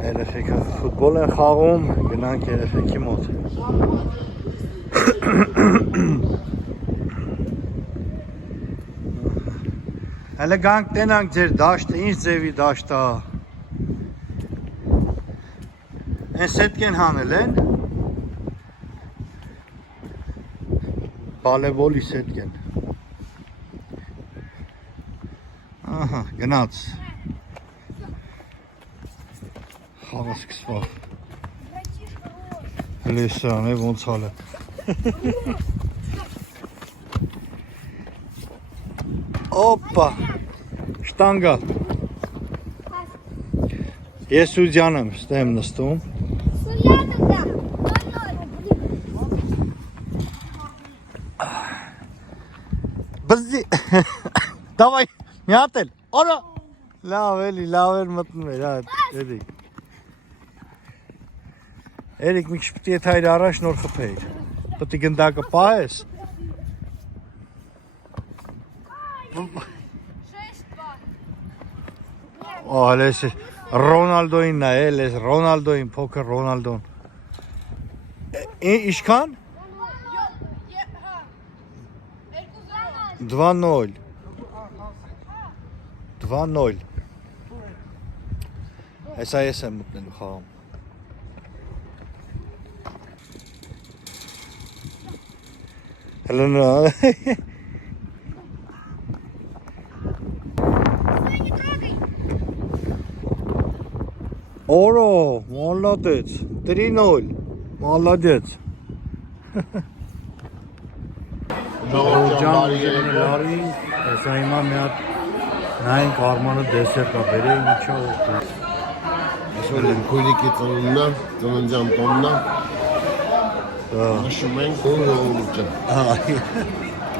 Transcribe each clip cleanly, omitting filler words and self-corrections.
Երեխեքը ֆուտբոլ են խաղում, գնանք երեխեքի մոտ։ Հələ գանք տենանք ձեր դաշտը, ինչ ձևի դաշտ է։ Են սետք են հանել են։ Բալևոլի սետք են։ Ահա, գնաց։ Խաղը սկսվավ։ Հələ սրան է ոնց հալը։ Օպա, շտանգա։ Ես սուրջան եմ, ստե եմ նստում։ Բզի, դավայ, մի հատ էլ, օրա։ Լավ էլի, լավ էր մտնում էր, Էրիկ։ Էրիկ մի քիչ պիտի եթայր առաջ նոր խփեիր։ Պտի գնդակը պահես։ Ահա էս Ռոնալդոին նա էլ էս Ռոնալդոին փոքր Ռոնալդոն։ Ինչքան? 2-0 2-0 Հեսա ես եմ մտնելու խաղում։ Հələ նա Оро, молодец, 3-0, молодец. Ջան, լարի, հեսա հիմա մի հատ նայենք Արմանը դեսերտ է բերել, ինչա օգտվում։ Այսօր են քույրիկի ծնունդն է, ծննդյան տոնն է։ Նշում ենք ժողովուրդը։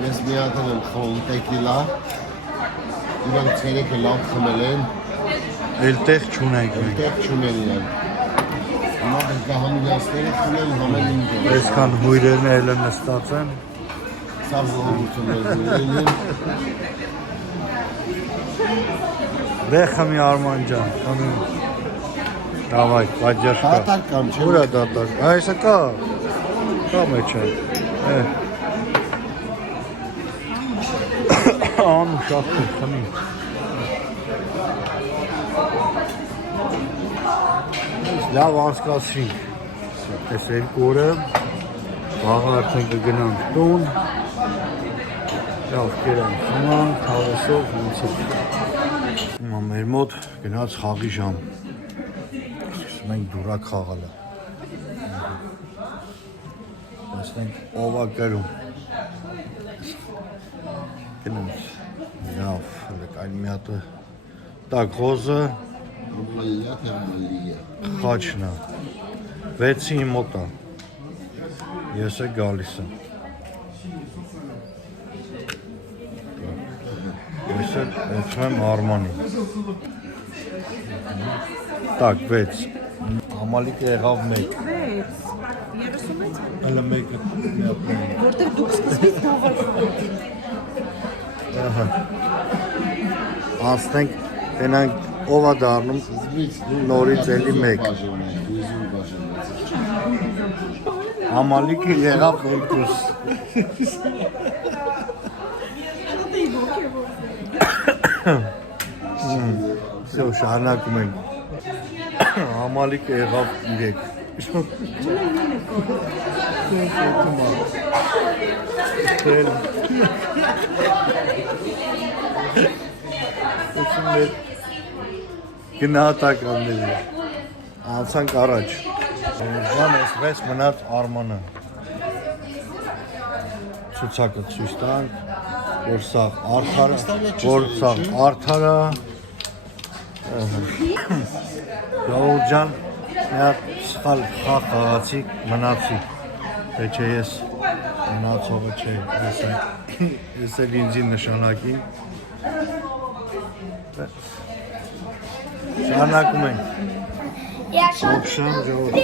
Ես մի հատ եմ խմում տեկիլա, իրանք ցերեկը լավ խմել են։ Էլ տեղ չունենք մենք։ Տեղ չունեն իրան։ Հիմա պետք է համիլյասները խմեն համել ինձ։ Այսքան հույրերն էլ են նստած են։ Սա ժողովուրդը մեր հույրերն են։ Դե խմի Արման ջան, խմի։ Դավայ, պատճառ կա։ Դատարկ կամ չէ։ Ուրա դատարկ։ Այսը կա։ Կա մեջ է։ Ան շատ խմի։ Լավ անցկացրինք, այս երկու օրը, վաղը արդեն կգնանք տուն, լավ կերանք խմանք, հավեսով, ոնցիկ։ Հիմա մեր մոտ գնաց խաղի ժամ, սկսում ենք դուրակ խաղալը, տեսնենք ով է կրում, գնանք, լավ, այլ մի հատը տակ խոզը, Խաչնա, 6-ի մոտ է, ես է գալիս եմ, ես է էթում եմ Արմանի, տակ 6, համալիկը եղավ 1, 36 հələ 1-ը Որտեղ դուք սկզբից դաղար անցնենք, տենանք ով է դառնում նորից էլի 1, համալիկը եղավ 2, Всё, շարունակում ենք, համալիկը եղավ 3, Գնահատականների, անցանք առաջ, ժան այսպես մնաց Արմանը, ցուցակը ցույց տանք, որ սա արդար է, Ժողովուրդ ջան, մի հատ սխալ խաղ խաղացիք, մնացիք, թե չէ ես մնացողը չէ, ես էլ ինձի նշանակին, շարունակում ենք, օգշան ժողովուրդ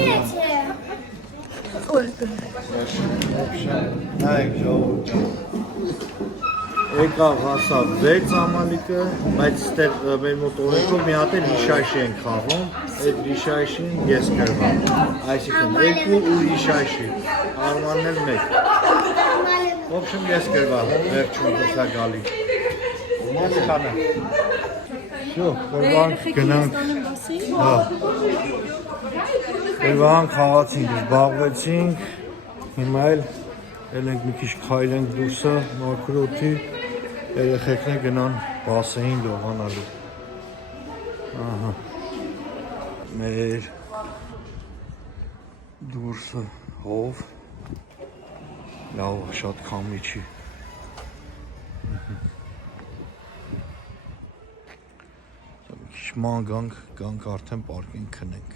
ջան, նայեք ժողովուրդ ջան, Եկավ հասավ 6 ամալիկը, բայց ստեղ մեր մոտ օրենքով մի հատ էլ իշայշի ենք խաղում, այդ իշայշին ես կրվա, այսինքն 2 ու իշայշի, Արմանն էլ 1։ В общем, ես կրվա, վերջում դուսա գալի։ Ես կանեմ։ Շո, կրվանք գնանք, կրվանք խաղացինք, զբաղվեցինք, հիմա էլ ենք մի քիչ քայլենք դուրսը, մաքրոթի, երեխեքն գնան բասեին լողանալու։ Ահա։ Մեր դուրսը հով, լավ, շատ քամի չի։ Մի քիչ ման գանք արդեն պարկինգ քնենք։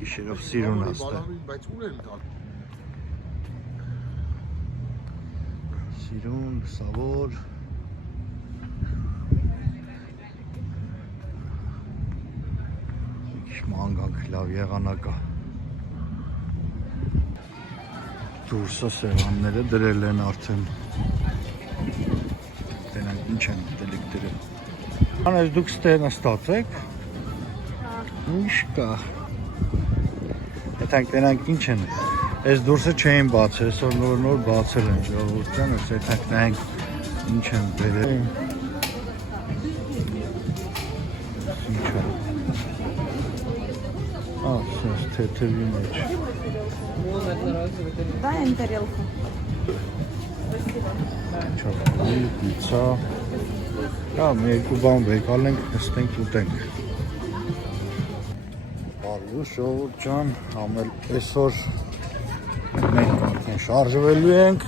Գիշերով սիրուն աստեղ։ Սիրուն, սավոր։ Մի քիչ ման գանք լավ եղանակա։ Դուրսը սեղանները դրել են արդեն։ Տենանք ինչ են դելիք դրել։ Անես դուք ստեղ նստած եք։ Ինչ կա։ Եթանք տենանք ինչ են, ես դուրսը չէին բացել, այսօր նոր բացել են ժողովուրդ ջան, եթանք նայենք ինչ են բերել։ Ինչ է։ Սենց թեթևի մեջ։ Да, են тарелку։ Չապալի, պիցա։ Մի երկու բան վեկալ ենք, նստենք ուտենք։ Բարուս ժողովուրդ ջան, ամել այսօր մենք արդեն շարժվելու ենք,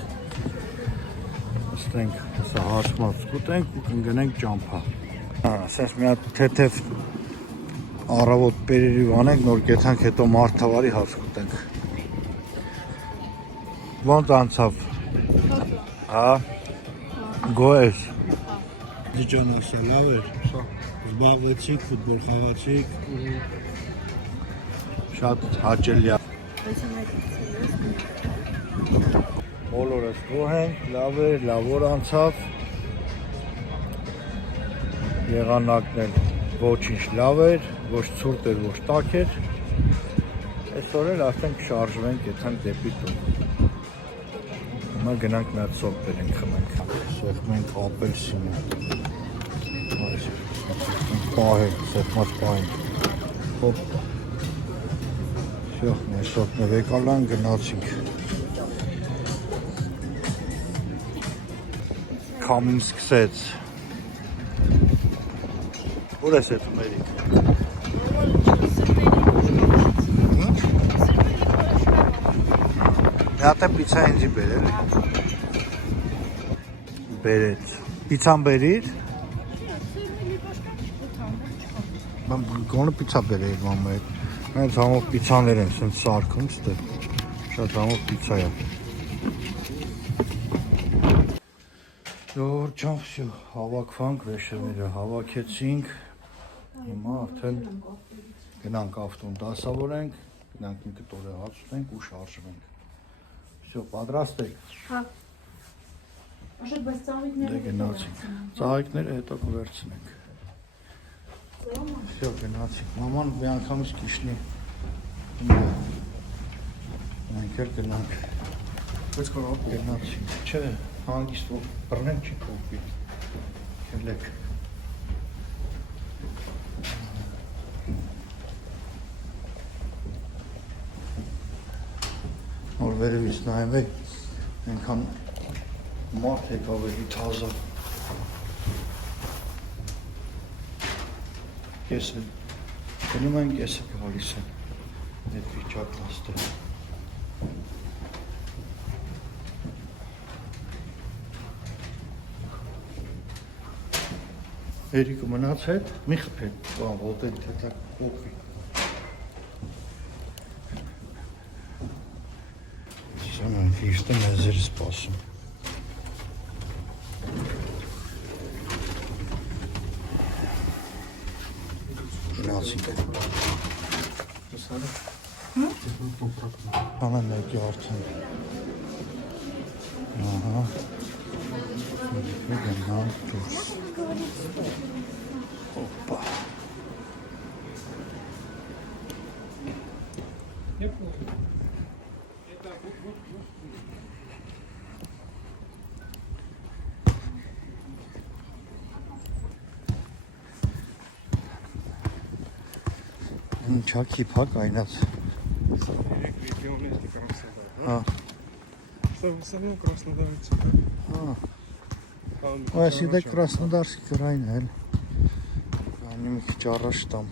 նստենք, հեսա հաշմած կուտենք ու կնգնենք ճամփա։ Սենց մի հատ թեթև առավոտ պերերի վանենք, նոր կեթանք հետո մարդավարի հաց կուտենք։ Ոնց անցավ։ Հա։ Գոհ։ Դիջան ասա լավ էր։ Զբաղվեցիք, ֆուտբոլ խաղացիք։ Շատ հաճելի է։ Բոլորս գոհ ենք, լավ էր, լավ օր անցավ։ Եղանակն էլ ոչինչ լավ էր, ոչ ցուրտ էր, ոչ տաք էր։ Այսօր էլ արդեն կշարժվենք եթան դեպի տուն։ Հիմա գնանք մի հատ սոկ բերենք խմենք։ Սեղմենք ապելսինը։ Պահենք, սեղմած պահենք։ Հոպ։ Всё, մեր սոկն վեկալան գնացինք։ Քամին սկսեց։ Ուր ես էդ մերիկ։ Մի հատ է պիցա ինձի բերել։ Բերեց։ Պիցան բերիր։ Գոնը պիցա բերեիր մամա հետ։ Մենք համով պիցաներ են սենց սարքում ստեղ։ Շատ համով պիցա է։ Ժողովուրդ ջան, всё, հավաքվանք, վեշերները հավաքեցինք։ Հիմա արդեն գնանք ավտոն դասավորենք, գնանք մի կտոր հաց ուտենք ու շարժվենք։ Всё, պատրաստ եք։ Հա։ Աշոտ, բայց ծաղիկները գնացինք։ Ծաղիկները հետո կվերցնենք։ Всё, գնացինք։ Մաման մի անգամից կիշնի։ Մենք էլ գնանք։ Բայց կարող գնացինք։ Չէ, հանգիստ որ բռնենք չի կողպի։ Ելեք։ Որ վերևից նայում եք, այնքան մարդ եկավ էլի թազա։ Կեսը, գնում են կեսը գալիս են, այդ վիճակն աստեղ։ Երիկը մնաց հետ, մի խփեք, բան ոտել թետակ կողվի։ Սանան հիշտը մեզեր սպասում։ Գնացինք։ Անան եկի արդեն։ Ահա։ Գնալ դուրս։ Օպա։ Ինչա քիփակ այնած։ Регион есть Краснодар, да? Հա։ Что в основном краснодарцы, да? Հա։ А он Այս իդե короче, Կրասնոդարսկի կրային էլ։ Անի մի քիչ առաջ տամ։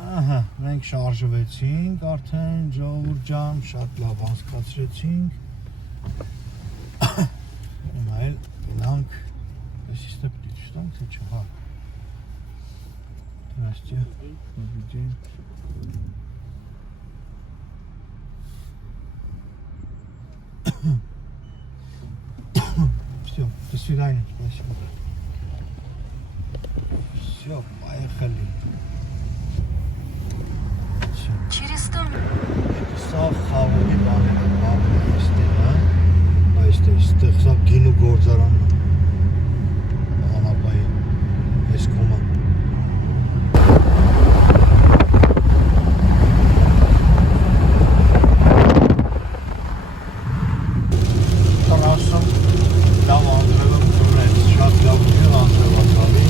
Ահա, մենք շարժվեցինք արդեն, ժողովուրդ ջան, շատ լավ անցկացրեցինք։ Հիմա էլ գնանք, այսինքն պետք է չտանք, թե չէ, հա։ Здравствуйте. Добрый день. Все, до свидания. Спасибо. Все, поехали. Через 100 Սա խաղողի բաները բաղն է այստեղ, այստեղ, սա գինու գործարանն է, անապայի, ես կոմա։ Տրասում լավ անձրևը կուրեց, շատ լավ ուժեղ անձրևացավի,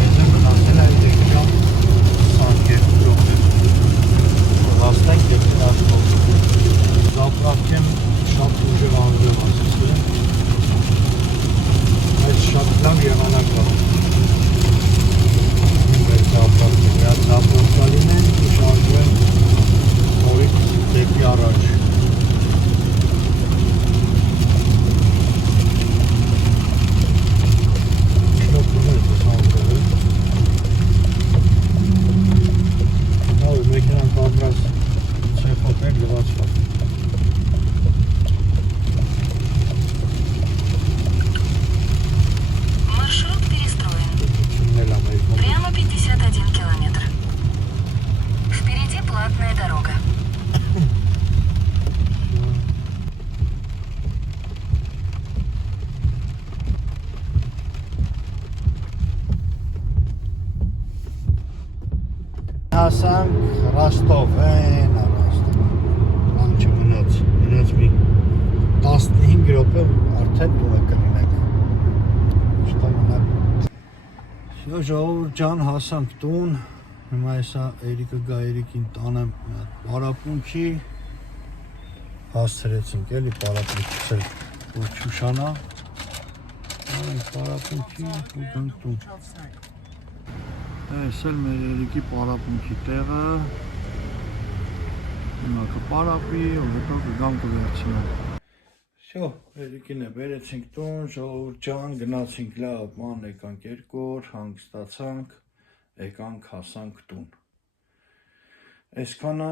ես է մնասել այդ դեկշան 22 րոպե։ Հաստենք եկին աշխով։ Զապրավկեմ շատ ուժեղ անձև ասեցի։ Այդ շատ լավ եղանակ կա։ Մեր զապրավկեմ, միած զապրավկալին են ու շարժվեն նորիկ դեպի առաջ։ Շնոք ուներ ես անձև է։ Նավ մեքենան կադրած Չեփոքրել լվացված։ маршрут перестроен. Прямо 51 километр. Впереди платная дорога. Հասանք Ռոստով, Ռոստով։ Բան չմնաց, մնաց մի 15 րոպե արդեն տունը կլինենք։ Շտա մնաք։ Всё, ժողովուրդ ջան, հասանք տուն։ Հիմա հեսա Էրիկը գա Էրիկին տանը մի հատ պարապմունքի հասցրեցինք, էլի պարապմունքից էլ որ չուշանա։ Այն պարապմունքի ու գանք տուն։ Այս էլ մեր Էրիկի պարապմունքի տեղը։ Հիմա կպարապի, ու հետո կգամ կվերցնեմ։ Всё, Էրիկին է բերեցինք տուն, ժողովուրդ ջան, գնացինք լավ, ման եկանք երկու օր, հանգստացանք, եկանք հասանք տուն։ Այսքանը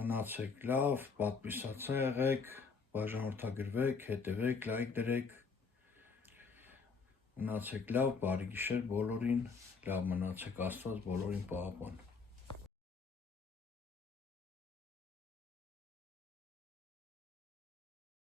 մնացեք լավ, պատվիսացա եղեք, բաժանորդագրվեք, հետևեք, լայք դրեք։ Մնացեք լավ, բարի գիշեր բոլորին, լավ մնացեք, Աստված բոլորին պահապան։